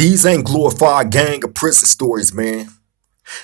These ain't glorified gang or prison stories, man.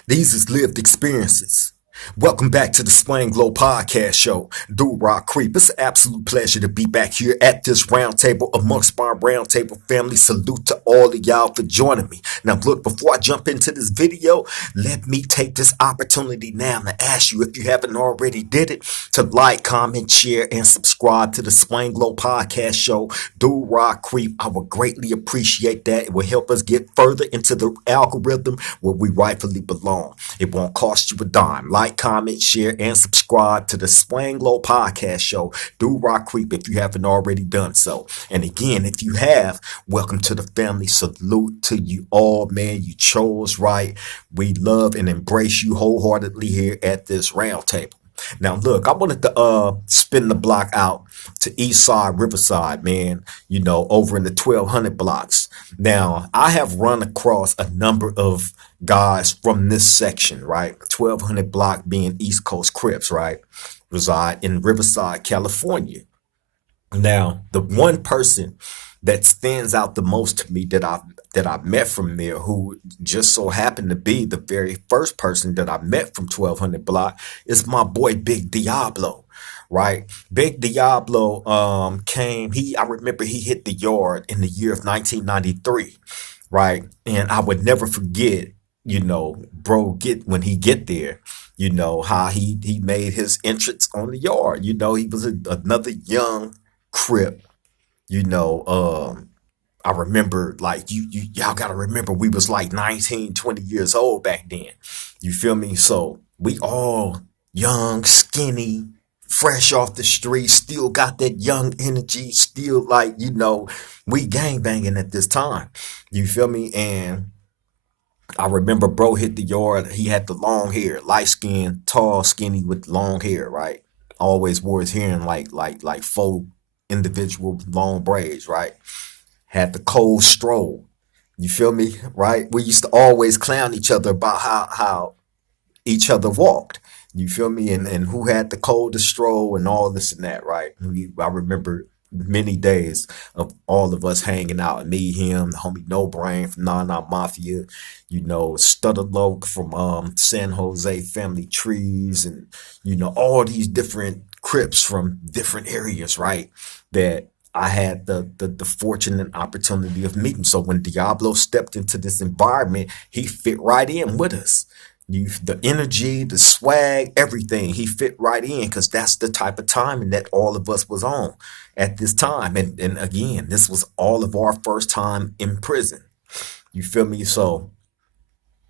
These is lived experiences. Welcome back to the Swain Glow Podcast Show. Blocc Crip. It's an absolute pleasure to be back here at this round table amongst my round table family. Salute to all of y'all for joining me. Now, look, before I jump into this video, let me take this opportunity now to ask you, if you haven't already did it, to like, comment, share, and subscribe to the Swain Glow Podcast Show. Blocc Crip. I would greatly appreciate that. It will help us get further into the algorithm where we rightfully belong. It won't cost you a dime. Like, comment, share, and subscribe to the Swain Glow Podcast Show. Blocc Crip if you haven't already done so. And again, if you have, welcome to the family. Salute to you all, man. You chose right. We love and embrace you wholeheartedly here at this round table. Now, look, I wanted to spin the block out to East Side, Riverside, man, over in the 1200 blocks. Now, I have run across a number of guys from this section, right? 1200 block being East Coast Crips, right? Reside in Riverside, California. Now, the one person that stands out the most to me that I met from there, who just so happened to be the very first person that I met from 1200 block, is my boy Big Diablo, right? Big Diablo I remember he hit the yard in the year of 1993, right? And I would never forget, bro, when he get there, how he made his entrance on the yard. He was another young Crip, you know, I remember, like, y'all gotta remember, we was like 19, 20 years old back then. You feel me? So we all young, skinny, fresh off the street, still got that young energy, still like, we gang banging at this time. You feel me? And I remember bro hit the yard. He had the long hair, light skin, tall, skinny with long hair, right? Always wore his hair in like faux individual long braids, right? Had the cold stroll. You feel me? Right? We used to always clown each other about how each other walked. You feel me? And who had the coldest stroll and all this and that, right? I remember many days of all of us hanging out. Me, him, the homie No Brain from Nana Mafia, Stutter Loke from San Jose Family Trees, and all these different Crips from different areas, right? That I had the fortunate opportunity of meeting. So when Diablo stepped into this environment, he fit right in with us. The energy, the swag, everything, he fit right in, because that's the type of timing that all of us was on at this time. And again, this was all of our first time in prison. You feel me? So,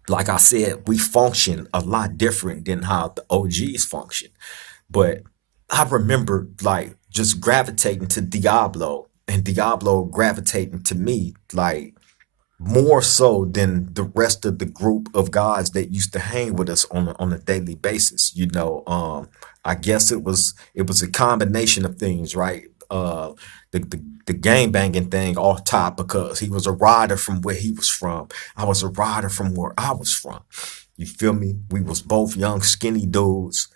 like I said, we function a lot different than how the OGs function. But I remember like just gravitating to Diablo and Diablo gravitating to me, like more so than the rest of the group of guys that used to hang with us on a daily basis. I guess it was a combination of things, right? The gang banging thing off top, because he was a rider from where he was from. I was a rider from where I was from. You feel me? We was both young, skinny dudes.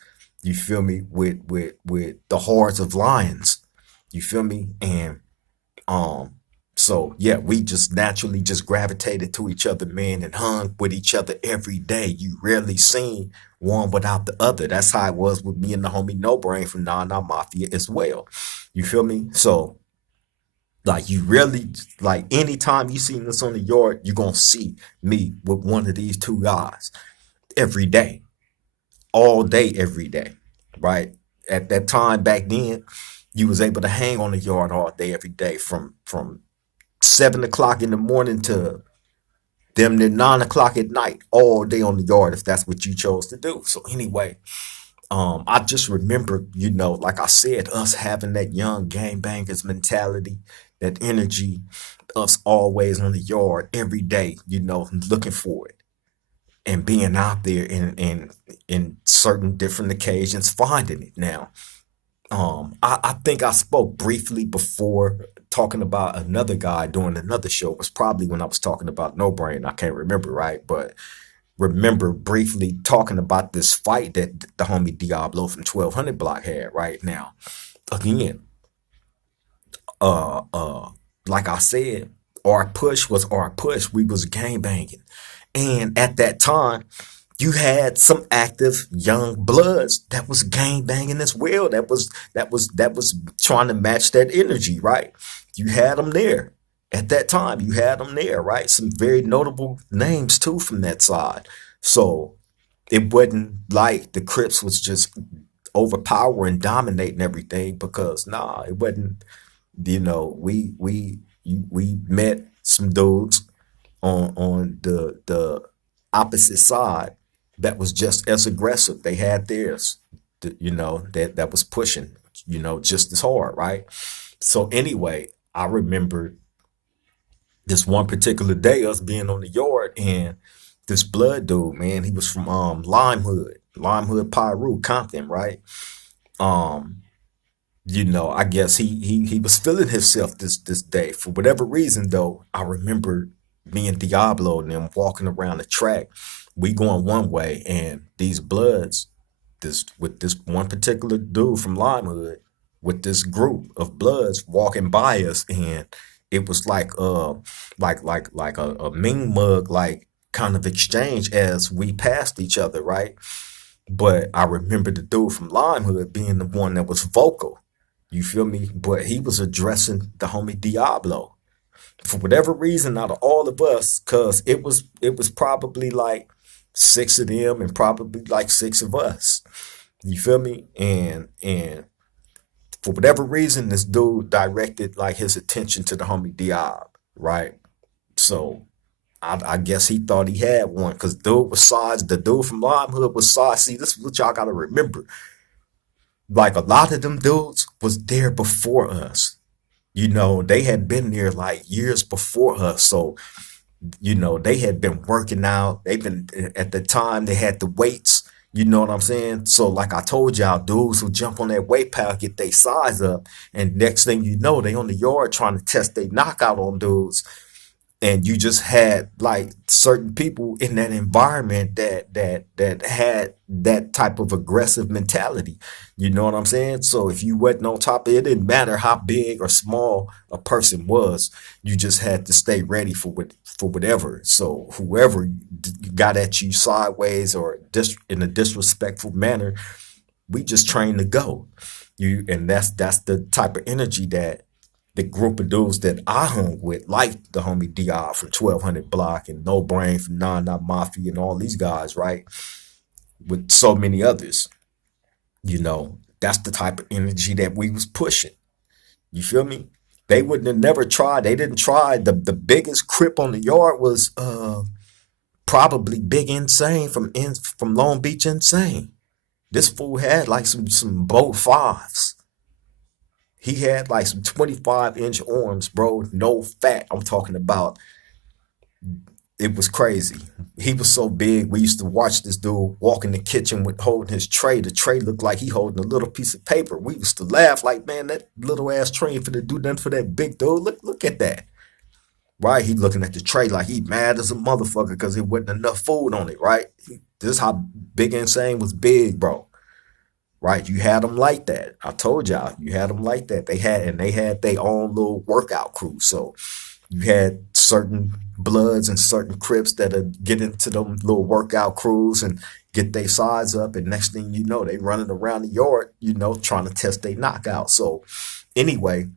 You feel me? With the hordes of lions. You feel me? And so yeah, we just naturally just gravitated to each other, man, and hung with each other every day. You rarely seen one without the other. That's how it was with me and the homie No Brain from Nana Mafia as well. You feel me? So like, you really, like, anytime you see us on the yard, you're gonna see me with one of these two guys every day, all day, every day, right? At that time back then, you was able to hang on the yard all day, every day, from 7 o'clock in the morning to them near 9 o'clock at night, all day on the yard, if that's what you chose to do. So anyway, I just remember, like I said, us having that young gang bangers mentality, that energy, us always on the yard every day, looking for it and being out there in certain different occasions, finding it. Now, I think I spoke briefly before talking about another guy doing another show. It was probably when I was talking about No Brain. I can't remember, right? But remember briefly talking about this fight that the homie Diablo from 1200 block had. Right now, again, uh, uh, like I said, Our push was our push. We was gang banging. And at that time, you had some active young bloods that was gang banging as well. That was trying to match that energy, right? You had them there at that time. You had them there, right? Some very notable names too from that side. So it wasn't like the Crips was just overpowering, dominating everything because nah, it wasn't. We met some dudes on the opposite side that was just as aggressive. They had theirs, that was pushing, just as hard, right? So anyway, I remember this one particular day us being on the yard and this blood dude, man, he was from Limelihood, Piru, Compton, right? Um, I guess he was feeling himself this day. For whatever reason though, I remember me and Diablo and them walking around the track. We going one way and these bloods, this with this one particular dude from Limehood, with this group of bloods walking by us, and it was like a mean mug like kind of exchange as we passed each other, right? But I remember the dude from Limehood being the one that was vocal. You feel me? But he was addressing the homie Diablo. For whatever reason, out of all of us, cause it was probably like six of them and probably like six of us. You feel me? And for whatever reason, this dude directed like his attention to the homie Diab, right? So I guess he thought he had one because dude was size. The dude from Limehood was size. See, this is what y'all gotta remember. Like a lot of them dudes was there before us. They had been there like years before us. So, they had been working out. They've been at the time they had the weights. You know what I'm saying? So, like I told y'all, dudes who jump on that weight pile get their size up, and next thing you know, they on the yard trying to test their knockout on dudes, and you just had like certain people in that environment that had that type of aggressive mentality. You know what I'm saying? So if you wasn't on top of it, it didn't matter how big or small a person was. You just had to stay ready for whatever. So whoever got at you sideways or in a disrespectful manner, we just trained to go. And that's the type of energy that the group of dudes that I hung with, like the homie Di from 1200 Block and No Brain from Not Mafia and all these guys, right? With so many others, that's the type of energy that we was pushing. You feel me? They wouldn't have never tried. They didn't try. The biggest Crip on the yard was probably Big Insane from Long Beach Insane. This fool had like some bow fives. He had like some 25-inch arms, bro. No fat. I'm talking about. It was crazy. He was so big. We used to watch this dude walk in the kitchen with holding his tray. The tray looked like he holding a little piece of paper. We used to laugh like, man, that little ass tray ain't finna do nothing for that big dude. Look at that. Right? He looking at the tray like he mad as a motherfucker because it wasn't enough food on it, right? This is how Big Insane was big, bro. Right? You had them like that. I told y'all, you had them like that. They had their own little workout crew. So you had certain Bloods and certain Crips that'll get into them little workout crews and get their size up, and next thing you know, they running around the yard, trying to test their knockout. So anyway,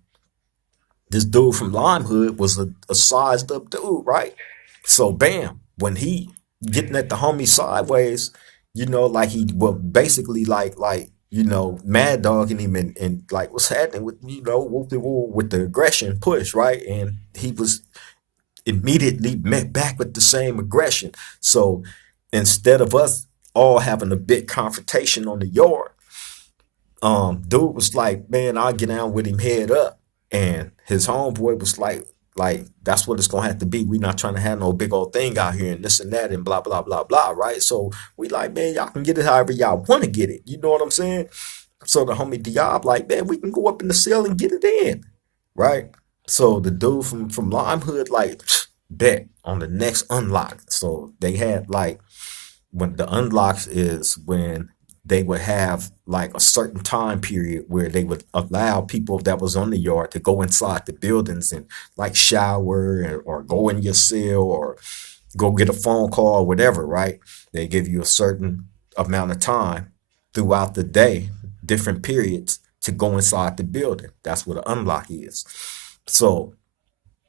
this dude from Limehood was a sized up dude, right? So bam, when he getting at the homie sideways, like he well basically mad dogging him and like what's happening with with the aggression push, right? And he was immediately met back with the same aggression. So instead of us all having a big confrontation on the yard, dude was like, man, I'll get down with him head up. And his homeboy was like, that's what it's gonna have to be. We not trying to have no big old thing out here and this and that and blah blah blah blah, right? So we like, man, y'all can get it however y'all want to get it. You know what I'm saying? So the homie Diab like, man, we can go up in the cell and get it in, right? So the dude from Limehood like bet on the next unlock. So they had like when the unlocks is when they would have like a certain time period where they would allow people that was on the yard to go inside the buildings and like shower or go in your cell or go get a phone call or whatever, right? They give you a certain amount of time throughout the day, different periods to go inside the building. That's what an unlock is. So,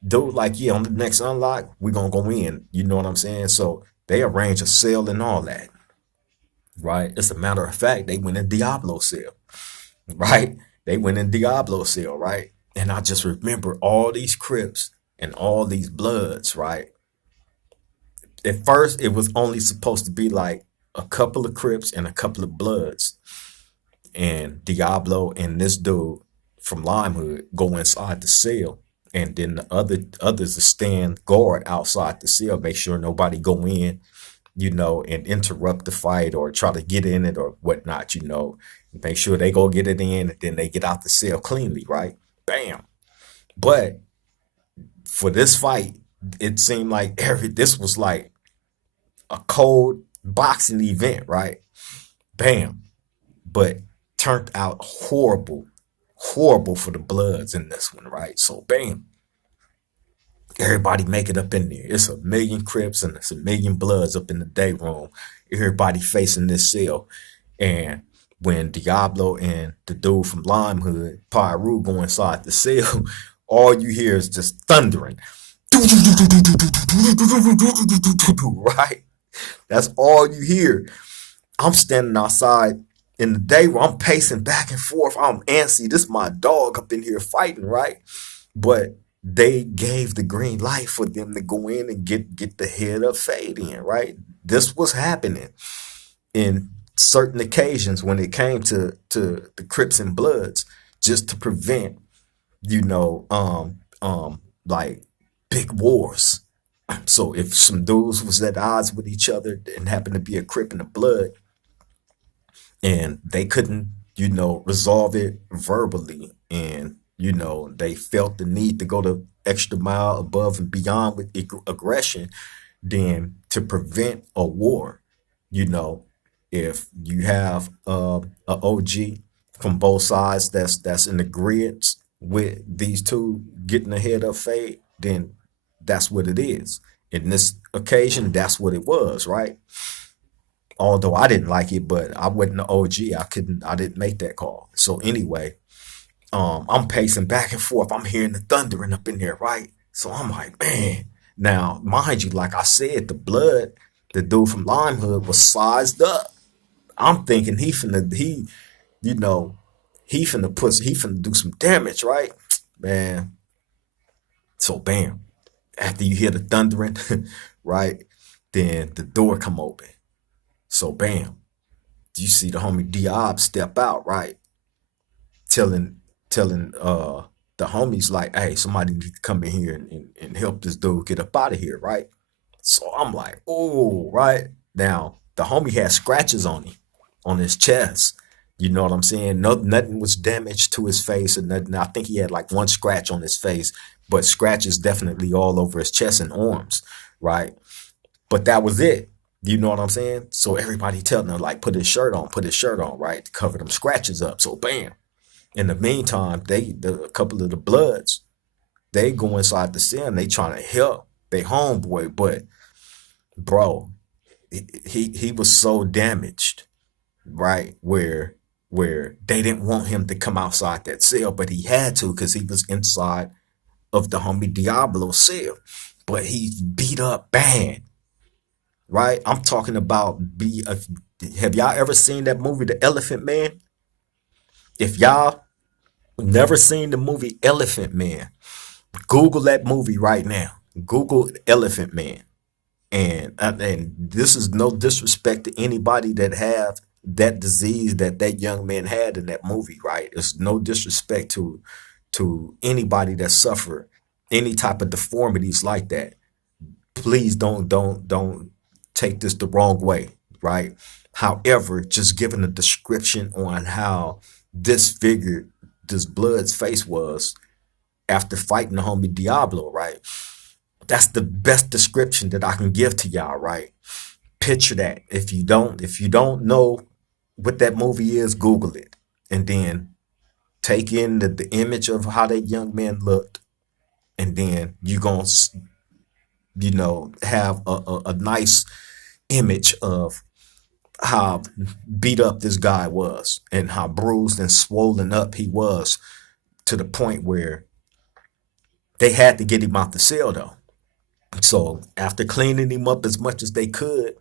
dude, like, yeah, on the next unlock, we're gonna go in. You know what I'm saying? So they arrange a sale and all that, right? As a matter of fact, they went in Diablo sale, right? They went in Diablo sale, right? And I just remember all these Crips and all these Bloods, right? At first, it was only supposed to be like a couple of Crips and a couple of Bloods, and Diablo and this dude from Limehood go inside the cell, and then the others stand guard outside the cell, make sure nobody go in, and interrupt the fight or try to get in it or whatnot, make sure they go get it in, and then they get out the cell cleanly, right? Bam. But for this fight, it seemed like this was like a cold boxing event, right? Bam. But turned out horrible, horrible for the Bloods in this one, right? So bam, everybody make it up in there. It's a million Crips and it's a million Bloods up in the day room. Everybody facing this cell. And when Diablo and the dude from Limehood, Piru, go inside the cell, all you hear is just thundering. Right? That's all you hear. I'm standing outside in the day where I'm pacing back and forth. I'm antsy. This is my dog up in here fighting, right? But they gave the green light for them to go in and get the head up fade in, right? This was happening in certain occasions when it came to the Crips and Bloods, just to prevent, like big wars. So if some dudes was at odds with each other and happened to be a Crip and a Blood, and they couldn't, resolve it verbally, and they felt the need to go the extra mile above and beyond with aggression, then to prevent a war, you know, if you have a OG from both sides that's in agreement with these two getting ahead of fade, then that's what it is. In this occasion, that's what it was, right? Although I didn't like it, but I wasn't the OG. I didn't make that call. So anyway, I'm pacing back and forth. I'm hearing the thundering up in there, right? So I'm like, man. Now, mind you, like I said, the dude from Limehood was sized up. I'm thinking you know, he finna do some damage, right? Man. So bam. After you hear the thundering, right? Then the door come open. So bam. You see the homie Diab step out, right? Telling the homies like, hey, somebody need to come in here and help this dude get up out of here, right? So I'm like, oh, right. Now the homie had scratches on him, on his chest. You know what I'm saying? No, nothing was damaged to his face or nothing. I think he had like one scratch on his face, but scratches definitely all over his chest and arms, right? But that was it. You know what I'm saying? So everybody telling him like, put his shirt on, right? To cover them scratches up. So bam. In the meantime, a couple of the Bloods, they go inside the cell and they trying to help they homeboy, but bro, he was so damaged, right? Where they didn't want him to come outside that cell, but he had to because he was inside of the homie Diablo cell. But he's beat up bad, right? I'm talking about have y'all ever seen that movie, The Elephant Man? If y'all never seen the movie Elephant Man, Google that movie right now. Google Elephant Man. And this is no disrespect to anybody that have that disease that young man had in that movie, right? It's no disrespect to anybody that suffer any type of deformities like that. Please don't take this the wrong way, right? However, just giving a description on how disfigured this Blood's face was after fighting the homie Diablo, right? That's the best description that I can give to y'all, right? Picture that. If you don't know what that movie is, Google it, and then take in the image of how that young man looked, and then you gonna have a nice image of how beat up this guy was and how bruised and swollen up he was, to the point where they had to get him out the cell though. So after cleaning him up as much as they could,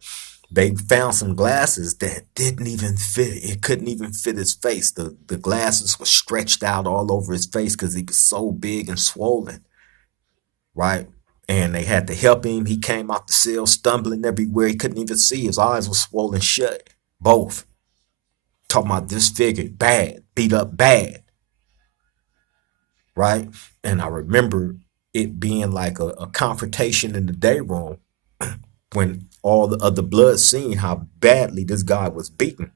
they found some glasses that didn't even fit. It couldn't even fit his face. The glasses were stretched out all over his face because he was so big and swollen, right? And they had to help him. He came out the cell stumbling everywhere. He couldn't even see. His eyes were swollen shut. Both. Talking about disfigured, bad, beat up bad, right? And I remember it being like a confrontation in the day room when all the other blood seen how badly this guy was beaten,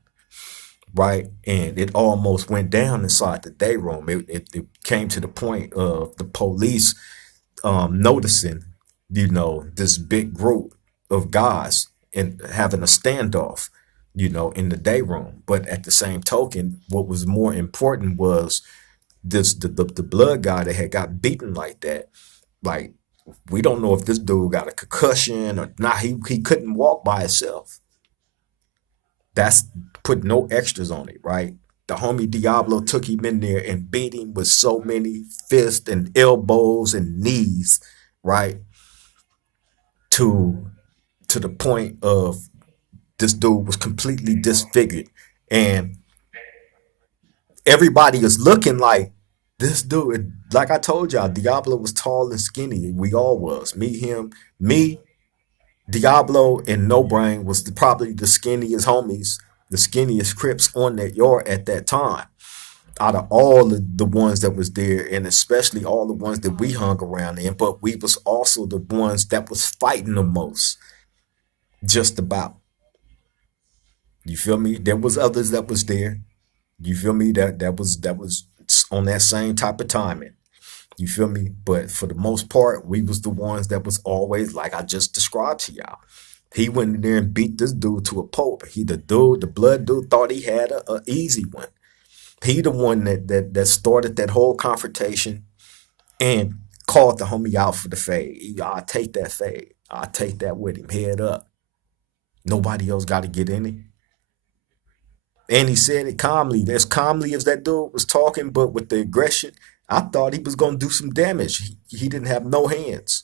right? And it almost went down inside the day room. It came to the point of the police noticing, this big group of guys and having a standoff, in the day room. But at the same token, what was more important was the blood guy that had got beaten like that. Like, we don't know if this dude got a concussion or not. He couldn't walk by himself. That's put no extras on it, right? The homie Diablo took him in there and beat him with so many fists and elbows and knees, right? To the point of this dude was completely disfigured. And everybody is looking like this dude. Like I told y'all, Diablo was tall and skinny. We all was. Me, Diablo, and No Brain was probably the skinniest homies, the skinniest Crips on that yard at that time. Out of all the ones that was there, and especially all the ones that we hung around in, but we was also the ones that was fighting the most. Just about. You feel me? There was others that was there. You feel me? That was on that same type of timing. You feel me? But for the most part, we was the ones that was always like I just described to y'all. He went in there and beat this dude to a pulp. The blood dude, thought he had a easy one. He the one that started that whole confrontation and called the homie out for the fade. I'll take that fade. I'll take that with him. Head up. Nobody else got to get in it. And he said it calmly, as calmly as that dude was talking, but with the aggression, I thought he was going to do some damage. He didn't have no hands.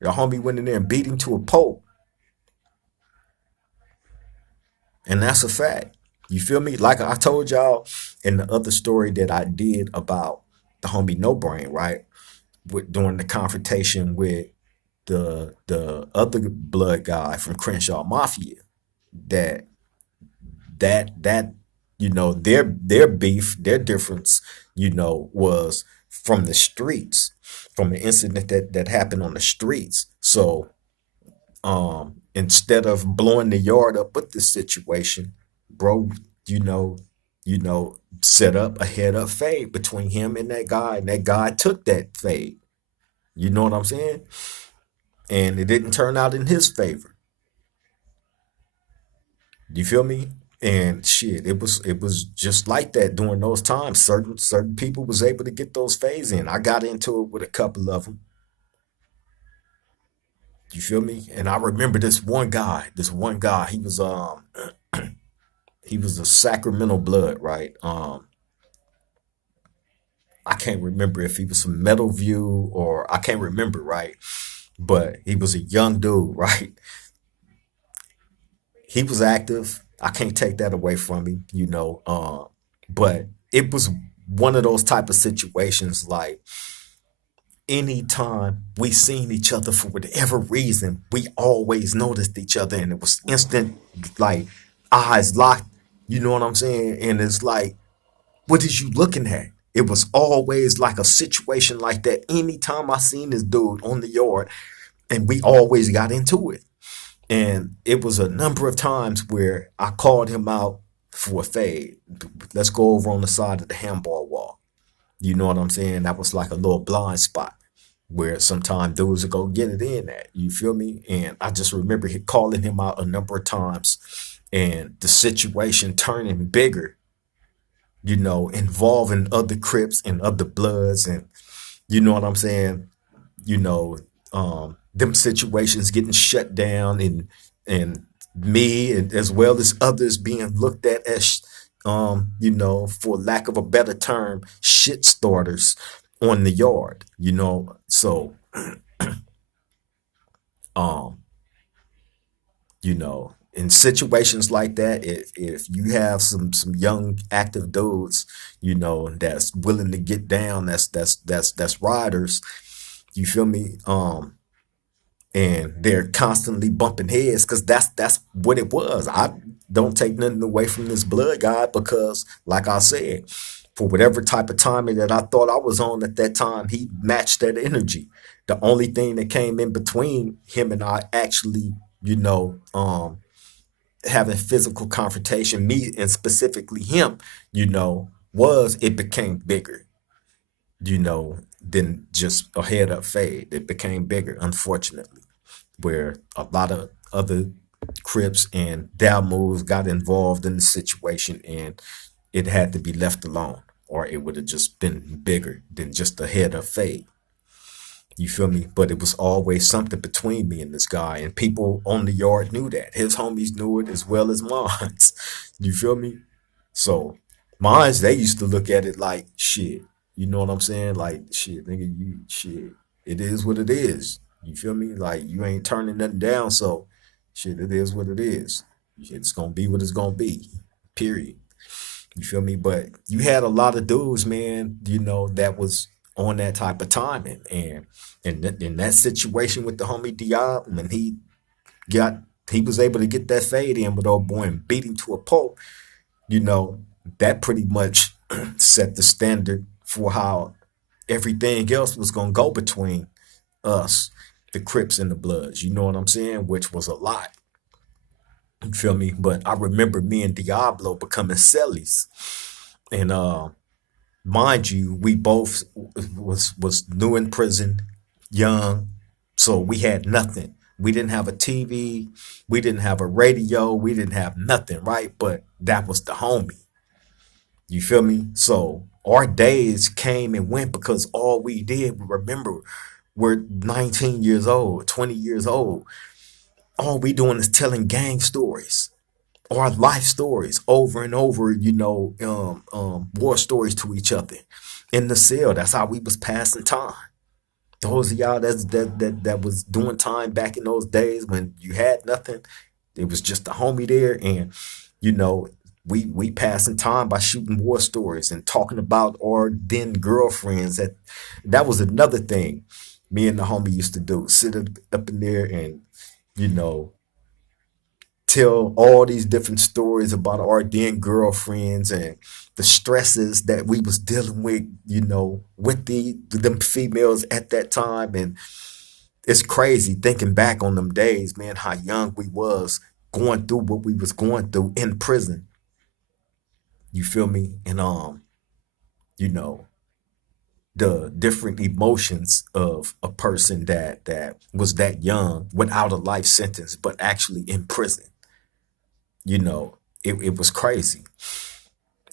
The homie went in there and beat him to a pulp. And that's a fact. You feel me? Like I told y'all in the other story that I did about the homie No Brain, right? During the confrontation with the other blood guy from Crenshaw Mafia, that that their beef, their difference, was from the streets, from the incident that happened on the streets. So instead of blowing the yard up with this situation, bro, you know, set up a head up fade between him and that guy took that fade. You know what I'm saying? And it didn't turn out in his favor. You feel me? And shit, it was just like that during those times. Certain people was able to get those fades in. I got into it with a couple of them. You feel me? And I remember this one guy. This one guy. He was a Sacramento blood, right? I can't remember if he was from Meadowview or I can't remember, right? But he was a young dude, right? He was active. I can't take that away from him, but it was one of those type of situations like anytime we seen each other for whatever reason, we always noticed each other and it was instant, like eyes locked, you know what I'm saying? And it's like, what is you looking at? It was always like a situation like that. Anytime I seen this dude on the yard, and we always got into it. And it was a number of times where I called him out for a fade. Let's go over on the side of the handball wall. You know what I'm saying? That was like a little blind spot. where sometimes dudes will go get it in at. You feel me? And I just remember calling him out a number of times, and the situation turning bigger, involving other Crips and other Bloods, and you know what I'm saying? You know, them situations getting shut down, and me and as well as others being looked at as for lack of a better term, shit starters on the yard. So um in situations like that, if you have some young active dudes, that's willing to get down, that's riders, you feel me? And they're constantly bumping heads, because that's what it was. I don't take nothing away from this blood guy, because like I said, for whatever type of timing that I thought I was on at that time, he matched that energy. The only thing that came in between him and I actually, having physical confrontation, me and specifically him, was it became bigger, than just a head up fade. It became bigger, unfortunately, where a lot of other Crips and Dow moves got involved in the situation, and it had to be left alone, or it would have just been bigger than just a head up fade. You feel me? But it was always something between me and this guy, and people on the yard knew that. His homies knew it as well as mine. You feel me? So mines, they used to look at it like shit. You know what I'm saying? Like shit, nigga, you shit. It is what it is. You feel me? Like you ain't turning nothing down, so shit, it is what it is. It's gonna be what it's gonna be. Period. You feel me? But you had a lot of dudes, man, that was on that type of timing. And in that situation with the homie Diab, when got he was able to get that fade in with old boy and beat him to a pulp, you know, that pretty much set the standard for how everything else was gonna go between us, the Crips and the Bloods. You know what I'm saying? Which was a lot. You feel me? But I remember me and Diablo becoming cellies. And mind you, we both was new in prison, young, so we had nothing. We didn't have a TV, we didn't have a radio, we didn't have nothing, right? But that was the homie. You feel me? So our days came and went because all we did, remember, we're 19 years old, 20 years old. All we doing is telling gang stories, our life stories over and over, war stories to each other in the cell. That's how we was passing time. Those of y'all that was doing time back in those days when you had nothing, it was just a homie there, and you know, we passing time by shooting war stories and talking about our then girlfriends. That was another thing me and the homie used to do. Sit up in there and you know tell all these different stories about our then girlfriends and the stresses that we was dealing with, with them females at that time. And it's crazy thinking back on them days, man, how young we was going through what we was going through in prison. You feel me? And you know, the different emotions of a person that was that young without a life sentence, but actually in prison. It was crazy.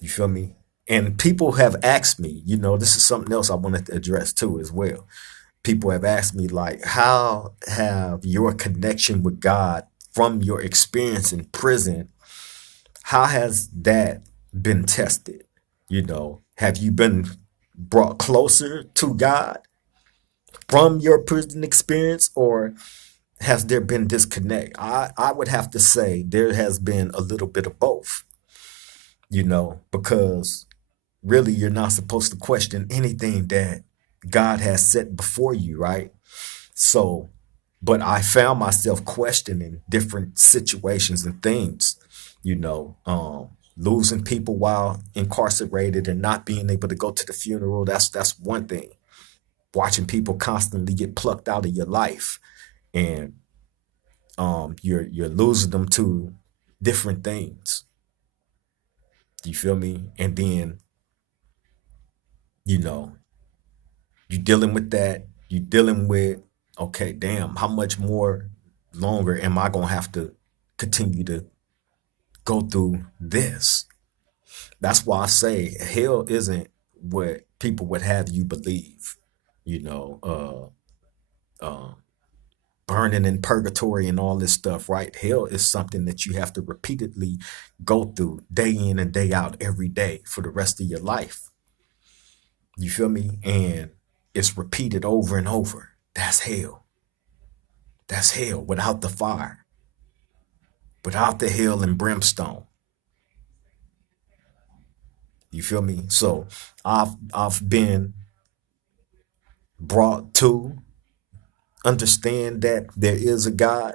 You feel me? And people have asked me, this is something else I wanted to address too as well. People have asked me, like, how have your connection with God from your experience in prison, how has that been tested? Have you been brought closer to God from your prison experience, or has there been disconnect? I would have to say there has been a little bit of both, because really you're not supposed to question anything that God has set before you, right? So, but I found myself questioning different situations and things, losing people while incarcerated and not being able to go to the funeral. That's one thing. Watching people constantly get plucked out of your life, and you're losing them to different things. You feel me? And then you know you're dealing with that, You dealing with, okay, damn, how much more longer am I gonna have to continue to go through this? That's why I say hell isn't what people would have you believe. You know, burning in purgatory and all this stuff, right? Hell is something that you have to repeatedly go through day in and day out every day for the rest of your life. You feel me? And it's repeated over and over. That's hell. That's hell without the fire, without the hell and brimstone. You feel me? So I've been brought to understand that there is a God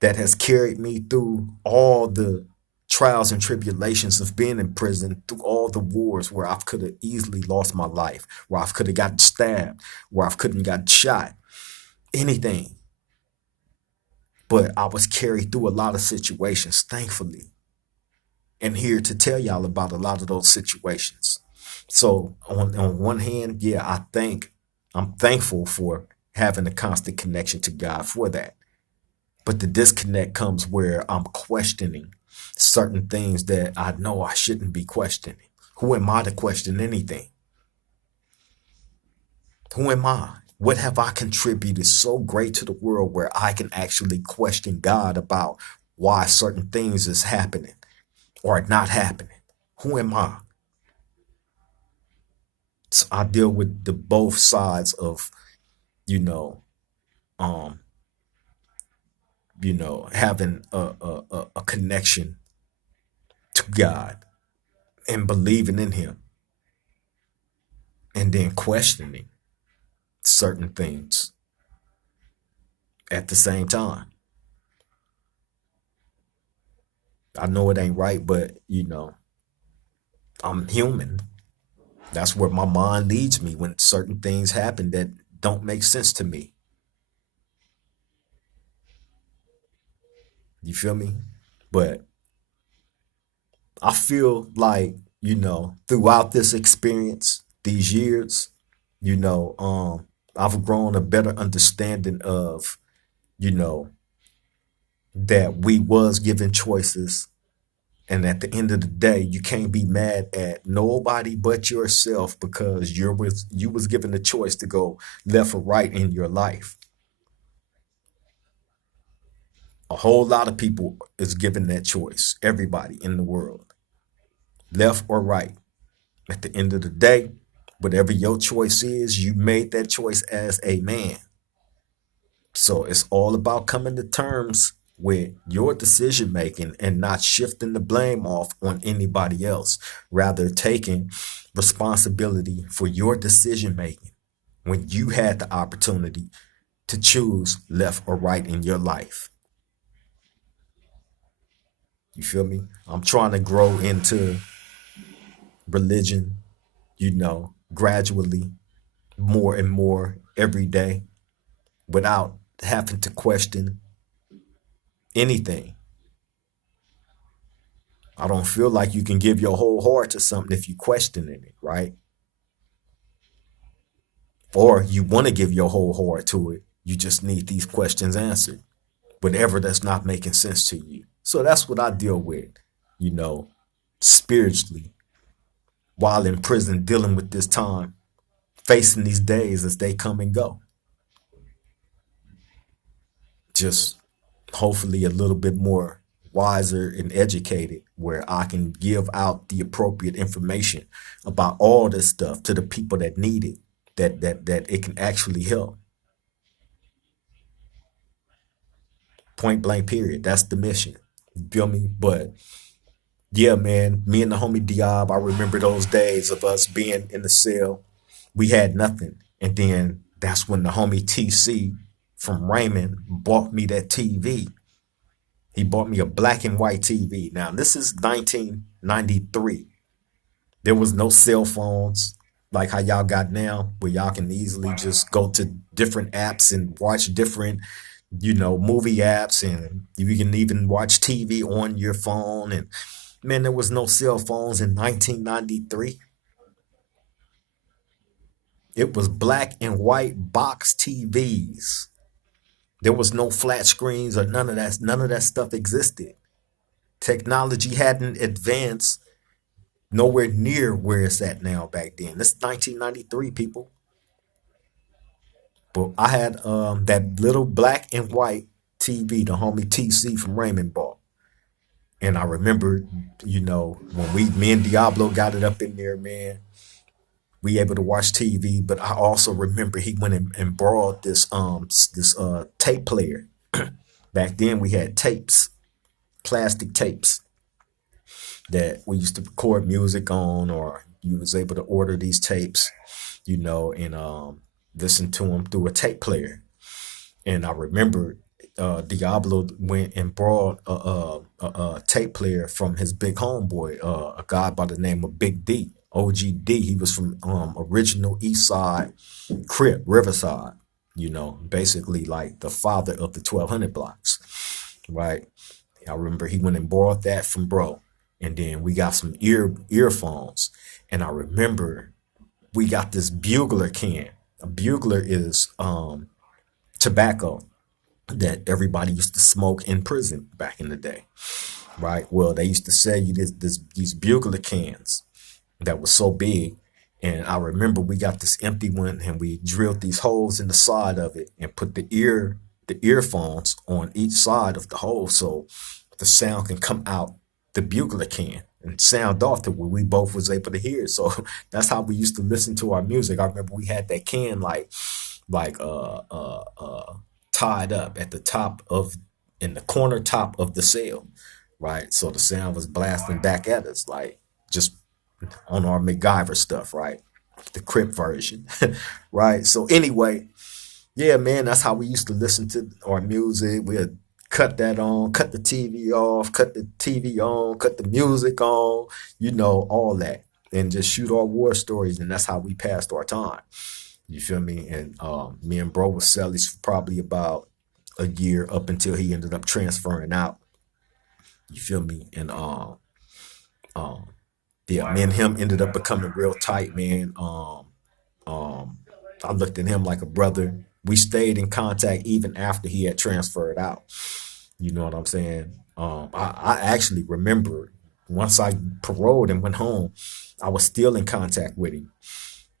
that has carried me through all the trials and tribulations of being in prison, through all the wars where I could have easily lost my life, where I could have gotten stabbed, where I couldn't got shot, anything. But I was carried through a lot of situations, thankfully, and here to tell y'all about a lot of those situations. So on one hand, yeah, I'm thankful for having a constant connection to God for that. But the disconnect comes where I'm questioning certain things that I know I shouldn't be questioning. Who am I to question anything? Who am I? What have I contributed so great to the world where I can actually question God about why certain things is happening or not happening? Who am I? So I deal with the both sides of, you know, um, having a connection to God and believing in Him, and then questioning certain things at the same time. I know it ain't right, but I'm human. That's where my mind leads me when certain things happen that don't make sense to me. You feel me? But I feel like, throughout this experience, these years, I've grown a better understanding of, you know, that we was given choices. And at the end of the day, you can't be mad at nobody but yourself because you was given the choice to go left or right in your life. A whole lot of people is given that choice. Everybody in the world, left or right. At the end of the day, whatever your choice is, you made that choice as a man. So it's all about coming to terms with your decision making and not shifting the blame off on anybody else, rather taking responsibility for your decision making when you had the opportunity to choose left or right in your life. You feel me? I'm trying to grow into religion, gradually, more and more every day without having to question anything. I don't feel like you can give your whole heart to something if you questioning it, right? Or you want to give your whole heart to it. You just need these questions answered. Whatever that's not making sense to you. So that's what I deal with, you know, spiritually while in prison dealing with this time, facing these days as they come and go. Just hopefully a little bit more wiser and educated where I can give out the appropriate information about all this stuff to the people that need it, that it can actually help. Point blank period. That's the mission. You feel me? But yeah, man, me and the homie Diab, I remember those days of us being in the cell. We had nothing. And then that's when the homie TC from Raymond bought me that TV. He bought me a black and white TV. Now, this is 1993. There was no cell phones like how y'all got now, where y'all can easily just go to different apps and watch different, movie apps, and you can even watch TV on your phone. And man, there was no cell phones in 1993. It was black and white box TVs. There was no flat screens or none of that. None of that stuff existed. Technology hadn't advanced nowhere near where it's at now back then. This is 1993, people. But I had that little black and white TV, the homie TC from Raymond bought. And I remember, when me and Diablo got it up in there, man, we able to watch TV. But I also remember he went and borrowed this tape player. Back then we had tapes, plastic tapes that we used to record music on, or you was able to order these tapes, and listen to them through a tape player. And I remember Diablo went and brought a tape player from his big homeboy, a guy by the name of Big D, OGD. He was from original East Side Crip, Riverside, basically like the father of the 1200 blocks, right? I remember he went and bought that from bro. And then we got some earphones. And I remember we got this bugler can. A bugler is tobacco that everybody used to smoke in prison back in the day, right? Well, they used to sell you these bugler cans that was so big. And I remember we got this empty one and we drilled these holes in the side of it and put the earphones on each side of the hole so the sound can come out the bugler can and sound off to where we both was able to hear. So that's how we used to listen to our music. I remember we had that can tied up at the top of in the corner top of the cell, right? So the sound was blasting back at us, like just on our MacGyver stuff, right? The Crip version, right? So anyway, yeah, man, that's how we used to listen to our music. We'd cut that on, cut the TV off, cut the TV on, cut the music on, all that, and just shoot our war stories. And that's how we passed our time. You feel me? And me and bro was cellies for probably about a year up until he ended up transferring out. You feel me? And um, yeah, me and him ended up becoming real tight, man. I looked at him like a brother. We stayed in contact even after he had transferred out. You know what I'm saying? I actually remember once I paroled and went home, I was still in contact with him.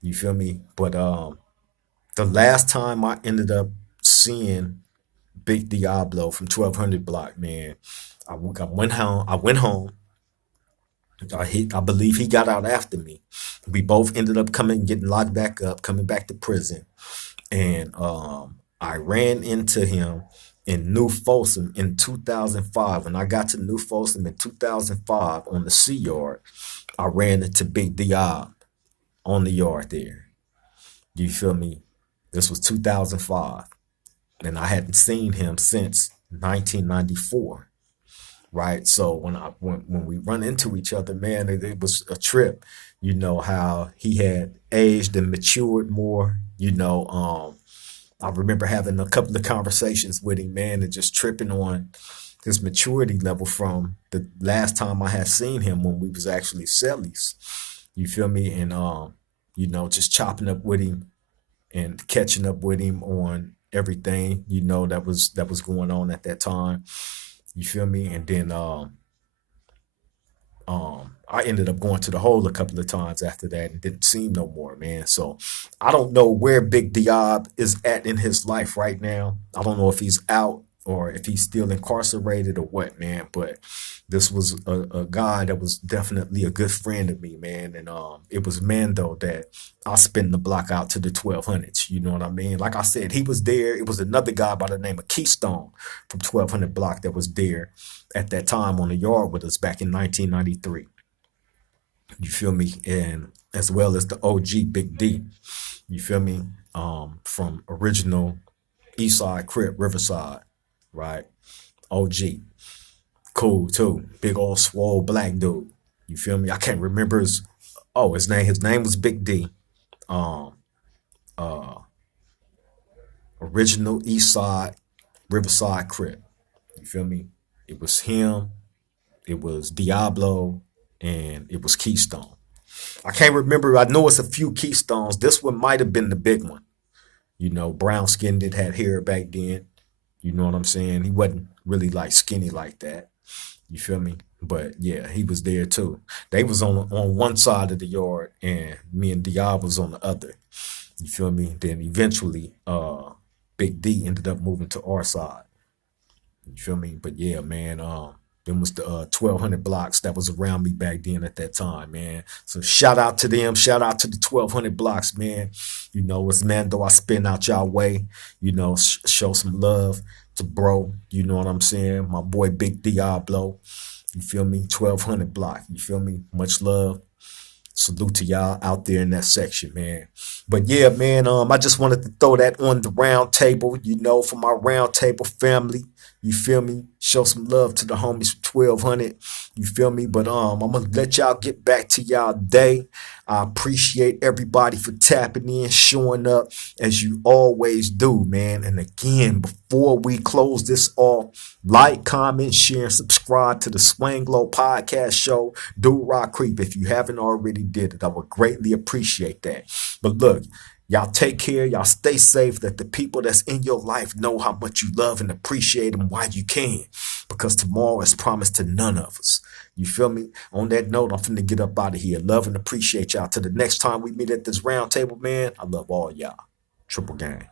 You feel me? But the last time I ended up seeing Big Diablo from 1200 Block, man, I went home. I went home. I believe he got out after me. We both ended up getting locked back up, coming back to prison. And I ran into him in New Folsom in 2005. When I got to New Folsom in 2005 on the Sea Yard, I ran into Big Diab on the yard there. You feel me? This was 2005. And I hadn't seen him since 1994. Right. So when we run into each other, man, it was a trip. How he had aged and matured more. I remember having a couple of conversations with him, man, and just tripping on his maturity level from the last time I had seen him when we was actually cellies. You feel me? And just chopping up with him and catching up with him on everything, that was going on at that time. You feel me? And then I ended up going to the hole a couple of times after that and didn't see him no more, man. So I don't know where Big Diab is at in his life right now. I don't know if he's out or if he's still incarcerated or what, man. But this was a guy that was definitely a good friend of me, man. And it was Mando that I spin the block out to the 1200s. You know what I mean? Like I said, he was there. It was another guy by the name of Keystone from 1200 Block that was there at that time on the yard with us back in 1993. You feel me? And as well as the OG Big D. You feel me? From original Eastside Crip, Riverside, right? OG. Cool too. Big old swole black dude. You feel me? I can't remember his name was Big D. Um uh Original Eastside Riverside Crip. You feel me? It was him, it was Diablo, and it was Keystone. I can't remember. I know it's a few Keystones. This one might have been the big one. Brown skinned it, had hair back then. You know what I'm saying? He wasn't really like skinny like that. You feel me? But yeah, he was there too. They was on one side of the yard, and me and Diab was on the other. You feel me? Then eventually, Big D ended up moving to our side. You feel me? But yeah, man, them was the 1200 blocks that was around me back then at that time, man. So shout out to them. Shout out to the 1200 blocks, man. It's Mando I spin out y'all way. Show some love to bro. You know what I'm saying? My boy Big Diablo. You feel me? 1200 block. You feel me? Much love. Salute to y'all out there in that section, man. But yeah, man, I just wanted to throw that on the round table, for my round table family. You feel me? Show some love to the homies from 1200. You feel me? But I'm gonna let y'all get back to y'all day. I appreciate everybody for tapping in, showing up as you always do, man. And again, before we close this off, like, comment, share, and subscribe to the Swing Low Podcast Show. Do Rock Creep if you haven't already did it. I would greatly appreciate that. But look, y'all take care. Y'all stay safe. Let the people that's in your life know how much you love and appreciate them while you can. Because tomorrow is promised to none of us. You feel me? On that note, I'm finna get up out of here. Love and appreciate y'all. Till the next time we meet at this round table, man. I love all y'all. Triple gang.